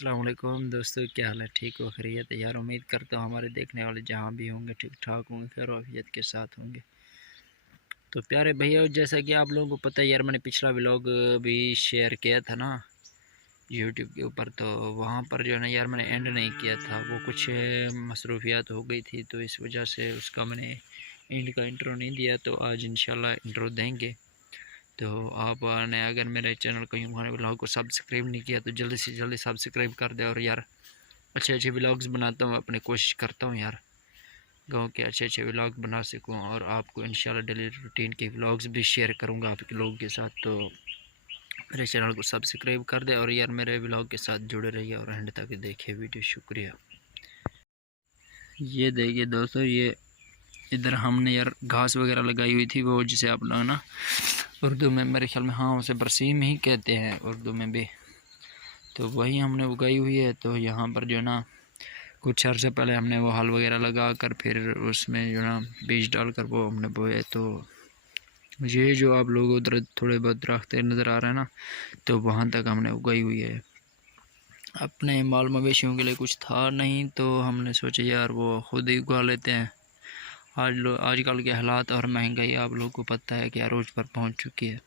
अस्सलाम वालेकुम दोस्तों, क्या हाल है? ठीक हो? खैरियत है यार। उम्मीद करता हूँ हमारे देखने वाले जहाँ भी होंगे ठीक ठाक होंगे, खैर आफियत के साथ होंगे। तो प्यारे भैया, जैसा कि आप लोगों को पता है यार, मैंने पिछला व्लॉग भी शेयर किया था ना यूट्यूब के ऊपर। तो वहाँ पर जो है ना यार, मैंने एंड नहीं किया था, वो कुछ मसरूफियात हो गई थी, तो इस वजह से उसका मैंने एंड का इंट्रो नहीं दिया। तो आज इंशाल्लाह इंट्रो देंगे। तो आपने अगर मेरे चैनल को हमारे व्लॉग को सब्सक्राइब नहीं किया तो जल्दी से जल्दी सब्सक्राइब कर दे। और यार अच्छे अच्छे व्लॉग्स बनाता हूँ, अपनी कोशिश करता हूँ यार गाँव के अच्छे अच्छे व्लॉग बना सकूँ, और आपको इंशाल्लाह डेली रूटीन के व्लॉग्स भी शेयर करूँगा आपके लोगों के साथ। तो मेरे चैनल को सब्सक्राइब कर दे और यार मेरे व्लॉग के साथ जुड़े रहिए और एंड तक देखिए वीडियो। शुक्रिया। ये देखिए दोस्तों, ये इधर हमने यार घास वगैरह लगाई हुई थी, वो जिसे आप लोग ना उर्दू में, मेरे ख्याल में हाँ, उसे बरसीम ही कहते हैं उर्दू में भी। तो वही हमने उगाई हुई है। तो यहाँ पर जो है ना कुछ अर्से पहले हमने वो हल वगैरह लगा कर फिर उसमें जो ना बीज डाल कर वो हमने बोए। तो ये जो आप लोग उधर थोड़े बहुत दरख्त नज़र आ रहे हैं ना, तो वहाँ तक हमने उगाई हुई है। अपने माल मवेशियों के लिए कुछ था नहीं, तो हमने सोचा यार वो खुद ही उगा लेते हैं। आजकल के हालात और महंगाई आप लोगों को पता है कि अरूज पर पहुँच चुकी है।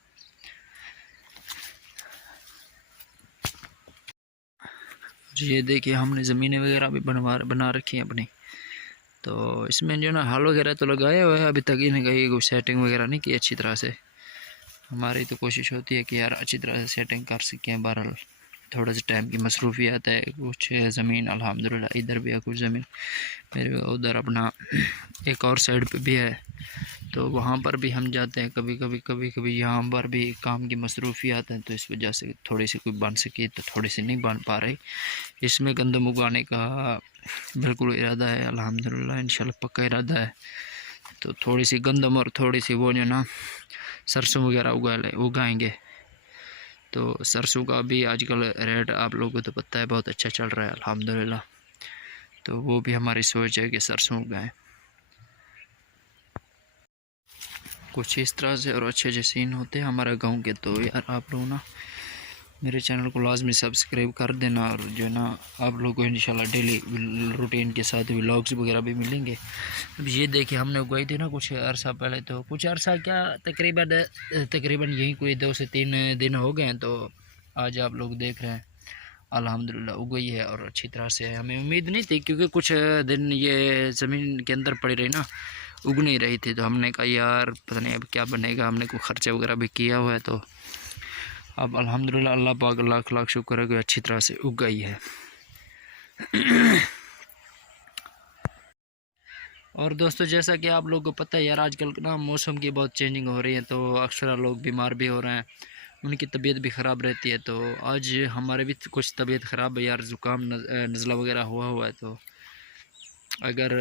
ये देखिए, हमने ज़मीनें वगैरह भी बना रखी हैं अपनी। तो इसमें जो ना हल वगैरह तो लगाया हुआ है, अभी तक इन्हें कहीं कोई सेटिंग वगैरह नहीं की अच्छी तरह से। हमारी तो कोशिश होती है कि यार अच्छी तरह से सेटिंग कर सकें। बहरहाल थोड़ा सा टाइम की मसरूफियत है। कुछ ज़मीन अल्हम्दुलिल्लाह इधर भी है, कुछ ज़मीन मेरे उधर अपना एक और साइड पे भी है, तो वहाँ पर भी हम जाते हैं कभी कभी यहाँ पर भी काम की मसरूफियत है, तो इस वजह से थोड़ी सी कोई बन सकी तो थोड़ी सी नहीं बन पा रही। इसमें गंदम उगाने का बिल्कुल इरादा है, अल्हम्दुलिल्लाह इंशाल्लाह पक्का इरादा है। तो थोड़ी सी गंदम और थोड़ी सी वो जो ना सरसों वगैरह उगाएंगे। तो सरसों का भी आजकल रेट आप लोगों को तो पता है बहुत अच्छा चल रहा है अल्हम्दुलिल्लाह। तो वो भी हमारी सोच है कि सरसों उगाएं। कुछ इस तरह से और अच्छे अच्छे सीन होते हैं हमारे गांव के। तो यार आप लोग ना मेरे चैनल को लाजमी सब्सक्राइब कर देना, और जो है ना आप लोगों को इंशाल्लाह डेली रूटीन के साथ व्लॉग्स वगैरह भी मिलेंगे। अब ये देखिए, हमने उगाई थी ना कुछ अरसा पहले, तो कुछ अरसा क्या, तकरीबन यही कोई 2 से 3 दिन हो गए हैं। तो आज आप लोग देख रहे हैं अल्हम्दुलिल्लाह उग गई है और अच्छी तरह से। हमें उम्मीद नहीं थी, क्योंकि कुछ दिन ये ज़मीन के अंदर पड़ी रही ना, उग नहीं रही थी। तो हमने कहा यार पता नहीं अब क्या बनेगा, हमने कोई ख़र्चा वगैरह भी किया हुआ है। तो अब अल्हम्दुलिल्लाह अल्लाह पाक लाख लाख शुक्र है कि अच्छी तरह से उग गई है। और दोस्तों, जैसा कि आप लोगों को पता है यार, आजकल ना मौसम की बहुत चेंजिंग हो रही है, तो अक्सर लोग बीमार भी हो रहे हैं, उनकी तबीयत भी ख़राब रहती है। तो आज हमारे भी कुछ तबीयत ख़राब है यार, ज़ुकाम नज़ला वगैरह हुआ है। तो अगर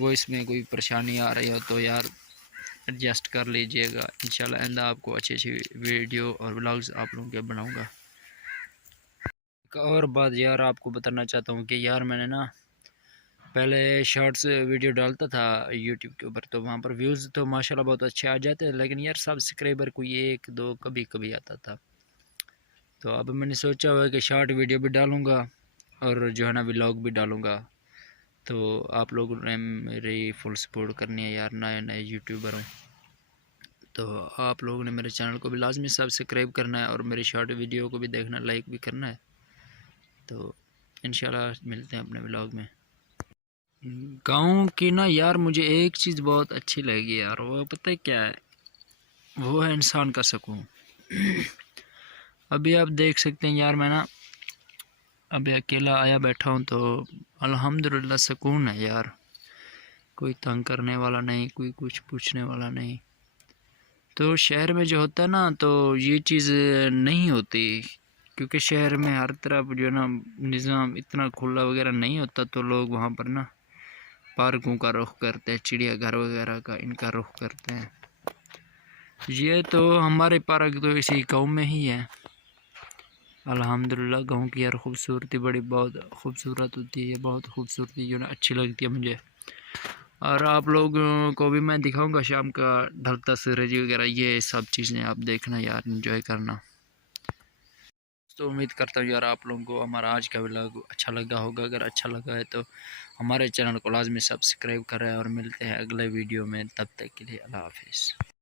वॉइस में कोई परेशानी आ रही हो तो यार एडजस्ट कर लीजिएगा। इंशाल्लाह आइंदा आपको अच्छी अच्छी वीडियो और व्लॉग्स आप लोगों के बनाऊँगा। एक और बात यार आपको बताना चाहता हूँ कि यार मैंने ना पहले शॉर्ट्स वीडियो डालता था यूट्यूब के ऊपर, तो वहाँ पर व्यूज़ तो माशाल्लाह बहुत अच्छे आ जाते हैं, लेकिन यार सब्सक्राइबर कोई एक दो कभी कभी आता था। तो अब मैंने सोचा हुआ है कि शॉर्ट वीडियो भी डालूँगा और जो है ना व्लॉग भी डालूँगा। तो आप लोगों ने मेरी फुल सपोर्ट करनी है यार, नए नए यूट्यूबर हूँ। तो आप लोगों ने मेरे चैनल को भी लाजमी सब्सक्राइब करना है और मेरी शॉर्ट वीडियो को भी देखना, लाइक भी करना है। तो इंशाल्लाह मिलते हैं अपने व्लॉग में। गाँव की ना यार मुझे एक चीज़ बहुत अच्छी लगी यार, वो पता है क्या है? वो है इंसान का सुकून। अभी आप देख सकते हैं यार, मैं ना अभी अकेला आया बैठा हूँ, तो अल्हम्दुलिल्लाह सुकून है यार। कोई तंग करने वाला नहीं, कोई कुछ पूछने वाला नहीं। तो शहर में जो होता है ना, तो ये चीज़ नहीं होती, क्योंकि शहर में हर तरफ जो है ना निज़ाम इतना खुला वगैरह नहीं होता, तो लोग वहाँ पर ना पार्कों का रुख करते हैं, चिड़ियाघर वगैरह का इनका रुख करते हैं। ये तो हमारे पार्क तो इसी गाँव में ही है अल्हम्दुलिल्लाह। गाँव की यार खूबसूरती बड़ी बहुत खूबसूरत होती है, बहुत खूबसूरती जो ना अच्छी लगती है मुझे। और आप लोगों को भी मैं दिखाऊंगा शाम का ढलता सूरज वगैरह, ये सब चीज़ें आप देखना यार, एंजॉय करना। तो उम्मीद करता हूँ यार आप लोगों को हमारा आज का व्लॉग अच्छा लगा होगा। अगर अच्छा लगा है तो हमारे चैनल को लाजमी सब्सक्राइब करें और मिलते हैं अगले वीडियो में। तब तक के लिए अल्लाह हाफिज़।